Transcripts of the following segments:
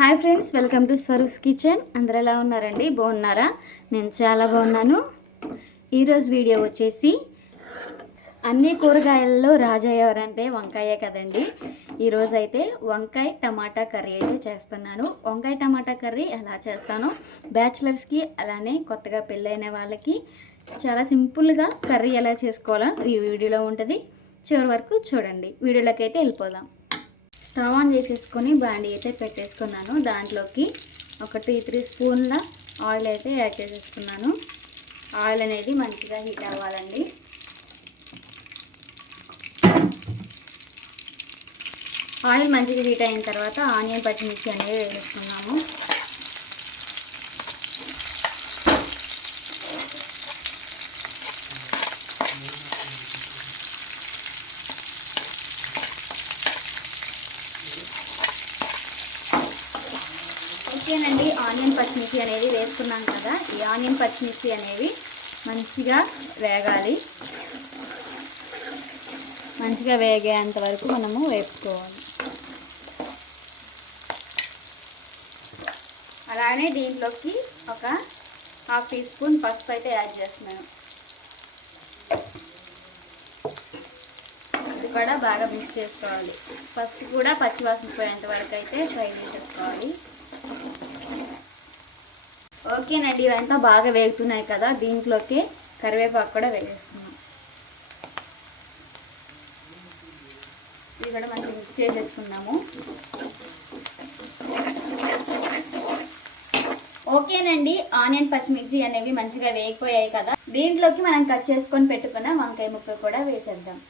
Hi friends, welcome to Swaroop's kitchen. అందరూ ఎలా ఉన్నారండి? బాగున్నారా? నేను చాలా బాగున్నాను. ఈరోజు వీడియో వచ్చేసి అన్ని కూరగాయలలో రాజా ఎవరంటే వంకాయే కదండి. ఈరోజు అయితే వంకాయ టమాటా కర్రీ అయితే చేస్తున్నాను. వంకాయ టమాటా కర్రీ ఎలా చేస్తానో బ్యాచిలర్స్కి అలానే కొత్తగా పెళ్ళైన వాళ్ళకి చాలా సింపుల్గా కర్రీ ఎలా చేసుకోవాలో ఈ వీడియోలో ఉంటుంది. చివరి వరకు చూడండి. వీడియోలోకి అయితే వెళ్ళిపోదాం. స్టవ్ ఆన్ చేసేసుకొని బాండీ అయితే పెట్టేసుకున్నాను. దాంట్లోకి ఒక 2-3 స్పూన్ల ఆయిల్ అయితే యాడ్ చేసేసుకున్నాను. ఆయిల్ అనేది మంచిగా హీట్ అవ్వాలండి. ఆయిల్ మంచిగా హీట్ అయిన తర్వాత ఆనియన్ పచ్చిమిర్చి అనేవి వేసుకున్నాము. ఓకేనండి, ఆనియన్ పచ్చిమిర్చి అనేది వేసుకున్నాం కదా. ఈ ఆనియన్ పచ్చిమిర్చి అనేవి మంచిగా వేగాలి. మంచిగా వేగేంత వరకు మనము వేపుకోవాలి. అలానే దీంట్లోకి ఒక 1/2 టీ స్పూన్ పసుపు అయితే యాడ్ చేస్తున్నాను. ఇది కూడా బాగా మిక్స్ చేసుకోవాలి. పసుపు కూడా పచ్చివాసన పోయేంత వరకు అయితే ఫ్రై చేసేసుకోవాలి. ఓకేనండి, ఇవంతా బాగా వేగుతున్నాయి కదా. దీంట్లోకి కరివేపాకు కూడా వేసేసుకున్నాం. ఇది కూడా మంచిగా మిక్స్ చేసేసుకున్నాము. ఓకేనండి, ఆనియన్ పచ్చిమిర్చి అనేవి మంచిగా వేగిపోయాయి కదా. దీంట్లోకి మనం కట్ చేసుకొని పెట్టుకున్న వంకాయ ముక్కలు కూడా వేసేద్దాం.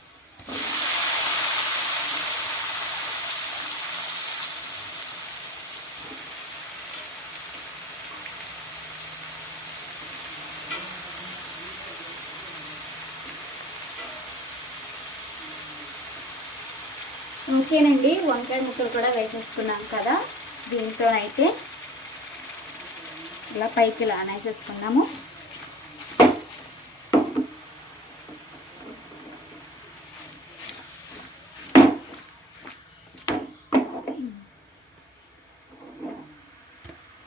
ఓకేనండి, వంకాయ ముక్కలు కూడా వేసేసుకున్నాం కదా. దీంతోనైతే ఇలా పైకి ఇలా అనేసేసుకున్నాము.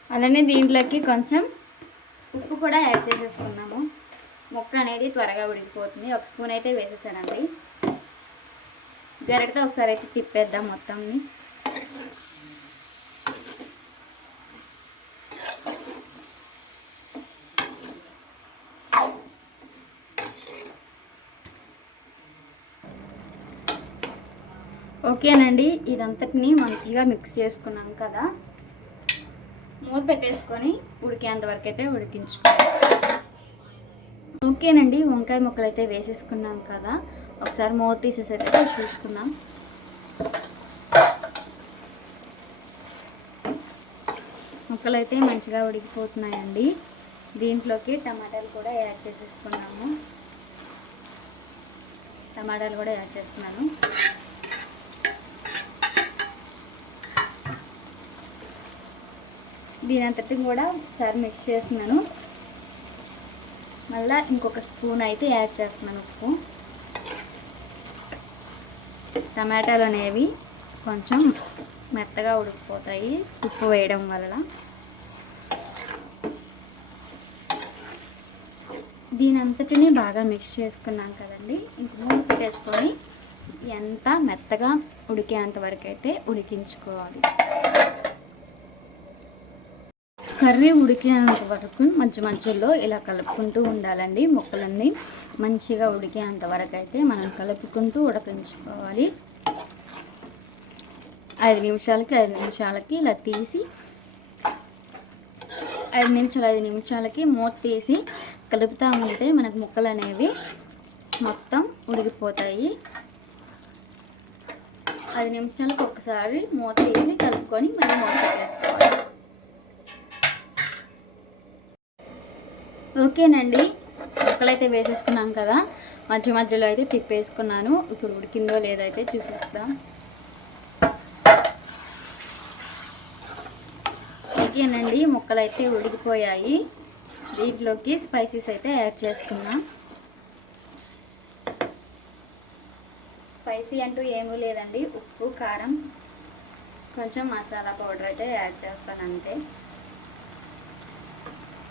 అలానే దీంట్లోకి కొంచెం ఉప్పు కూడా యాడ్ చేసేసుకున్నాము. ముక్క అనేది త్వరగా ఉడికిపోతుంది. 1 స్పూన్ అయితే వేసేసానండి. గరిటతో ఒకసారి అయితే తిప్పేద్దాం మొత్తంని. ఓకేనండి, ఇదంతటిని మంచిగా మిక్స్ చేసుకున్నాం కదా. మూత పెట్టేసుకొని ఉడికేంత వరకు అయితే ఉడికించుకోవాలి. ఓకేనండి, వంకాయ ముక్కలు అయితే వేసేసుకున్నాం కదా. ఒకసారి మూత తీసేసైతే చూసుకుందాం. ముక్కలు అయితే మంచిగా ఉడికిపోతున్నాయండి. దీంట్లోకి టమాటాలు కూడా యాడ్ చేసేసుకున్నాము. టమాటాలు కూడా యాడ్ చేస్తున్నాను. దీని అంతటి కూడా ఒకసారి మిక్స్ చేస్తున్నాను. మళ్ళీ ఇంకొక స్పూన్ అయితే యాడ్ చేస్తున్నాను ఉప్పు. టమాటాలు అనేవి కొంచెం మెత్తగా ఉడికిపోతాయి ఉప్పు వేయడం వల్ల. దీని అంతటిని బాగా మిక్స్ చేసుకున్నాం కదండి. ఇంక మూత పెట్టేసుకొని ఎంత మెత్తగా ఉడికేంత వరకు అయితే ఉడికించుకోవాలి. కర్రీ ఉడికేంత వరకు మధ్యలో ఇలా కలుపుకుంటూ ఉండాలండి. ముక్కలన్నీ మంచిగా ఉడికేంత వరకు అయితే మనం కలుపుకుంటూ ఉడికించుకోవాలి. 5 నిమిషాలకి ఇలా తీసి 5 నిమిషాలకి మూత తీసి కలుపుతూ ఉంటే మనకు ముక్కలు అనేవి మొత్తం ఉడికిపోతాయి. 5 నిమిషాలకు ఒకసారి మూత తీసి కలుపుకొని మళ్ళీ మూత పెట్టేసుకోవాలి. ఓకేనండి, ముక్కలు అయితే వేసేసుకున్నాం కదా. మధ్యలో అయితే తిప్పేసుకున్నాను. ఇప్పుడు ఉడికిందో లేదో అయితే చూసేస్తాం. ఓకేనండి, ముక్కలు అయితే ఉడికిపోయాయి. దీంట్లోకి స్పైసెస్ అయితే యాడ్ చేసుకున్నాం. స్పైసీ అంటూ ఏమీ లేదండి. ఉప్పు, కారం, కొంచెం మసాలా పౌడర్ అయితే యాడ్ చేస్తాను అంతే.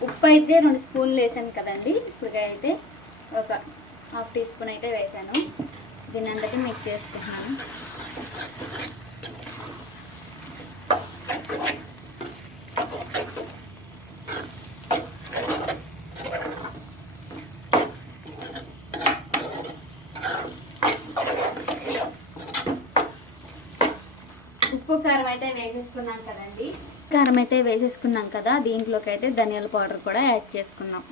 ఉప్పు అయితే 2 స్పూన్లు వేసాను కదండి. ఇప్పుడు అయితే ఒక 1/2 టీ స్పూన్ అయితే వేసాను. దీన్ని అందరికీ మిక్స్ చేసుకుంటున్నాను. ఉప్పు కారం అయితే వేసేసుకున్నాం కదండి. కారం అయితే వేసేసుకున్నాం కదా, దీంట్లోకి అయితే ధనియాల పౌడర్ కూడా యాడ్ చేసుకుందాం.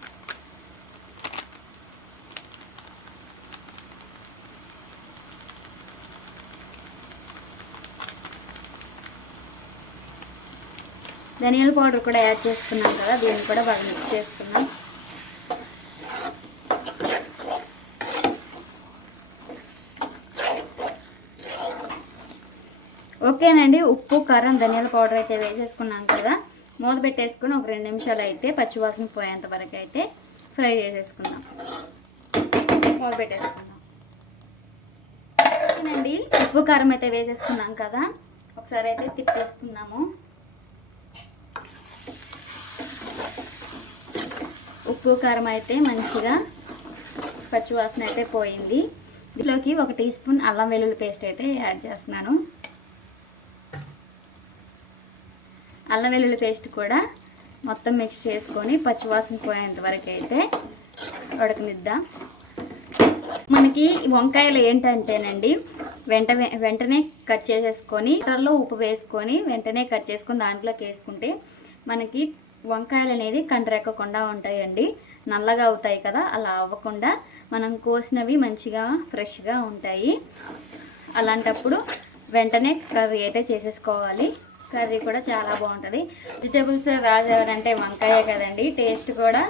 ధనియాల పౌడర్ కూడా యాడ్ చేసుకున్నాం కదా, దీన్ని కూడా బాగా మిక్స్ చేసుకున్నాం. ఓకేనండి, ఉప్పు కారం ధనియాల పౌడర్ అయితే వేసేసుకున్నాం కదా, మూత పెట్టేసుకుని ఒక 2 నిమిషాలు అయితే పచ్చివాసన పోయేంత వరకు అయితే ఫ్రై చేసేసుకుందాం. మూత పెట్టేసుకుందాం. ఓకేనండి, ఉప్పు కారం అయితే వేసేసుకున్నాం కదా, ఒకసారి అయితే తిప్పేసుకుందాము. ఉప్పు కారం అయితే మంచిగా పచ్చివాసన అయితే పోయింది. దీంట్లోకి 1 టీ స్పూన్ అల్లం వెల్లుల్లి పేస్ట్ అయితే యాడ్ చేస్తున్నాను. అల్లం వెల్లుల్లి పేస్ట్ కూడా మొత్తం మిక్స్ చేసుకొని పచ్చివాసన పోయేంత వరకు అయితే ఉడకనిద్దాం. మనకి వంకాయలు ఏంటంటేనండి వెంటనే కట్ చేసేసుకొని వాటర్లో ఉప్పు వేసుకొని వెంటనే కట్ చేసుకొని దాంట్లోకి వేసుకుంటే మనకి వంకాయలు అనేది కంటరెక్కకుండా ఉంటాయండి. నల్లగా అవుతాయి కదా, అలా అవ్వకుండా మనం కోసినవి మంచిగా ఫ్రెష్గా ఉంటాయి. అలాంటప్పుడు వెంటనే కర్రీ అయితే చేసేసుకోవాలి. కర్రీ కూడా చాలా బాగుంటుంది. వెజిటేబుల్స్ రాజారంటే వంకాయ కదండి, టేస్ట్ కూడా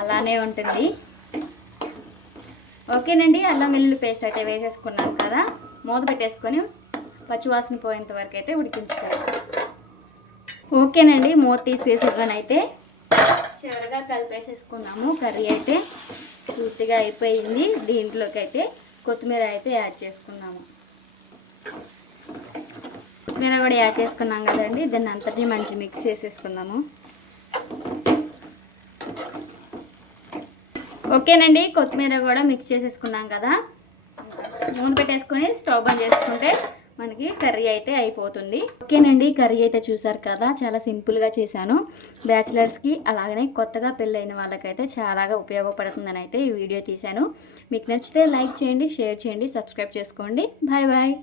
అలానే ఉంటుంది. ఓకేనండి, అల్లం వెల్లుల్లి పేస్ట్ అయితే వేసేసుకున్నాం కదా, మూత పెట్టేసుకొని పచ్చివాసన పోయేంత వరకు అయితే ఉడికించుకోవాలి. ఓకేనండి, మూత తీసేసుకొని అయితే చివరిగా కలిపేసేసుకుందాము. కర్రీ అయితే పూర్తిగా అయిపోయింది. దీంట్లోకి అయితే కొత్తిమీర అయితే యాడ్ చేసుకుందాము. కొత్తిమీర కూడా యాడ్ చేసుకున్నాం కదండి, దాన్ని అంతటి మంచి మిక్స్ చేసేసుకుందాము. ఓకేనండి, కొత్తిమీర కూడా మిక్స్ చేసేసుకున్నాం కదా, మూత పెట్టేసుకొని స్టవ్ బంద్ చేసుకుంటే మనకి కర్రీ అయితే అయిపోతుంది. ఓకేనండి, కర్రీ అయితే చూసారు కదా, చాలా సింపుల్గా చేశాను. బ్యాచిలర్స్కి అలాగనే కొత్తగా పెళ్ళైన వాళ్ళకైతే చాలాగా ఉపయోగపడుతుందని అయితే ఈ వీడియో తీశాను. మీకు నచ్చితే లైక్ చేయండి, షేర్ చేయండి, సబ్స్క్రైబ్ చేసుకోండి. Bye bye.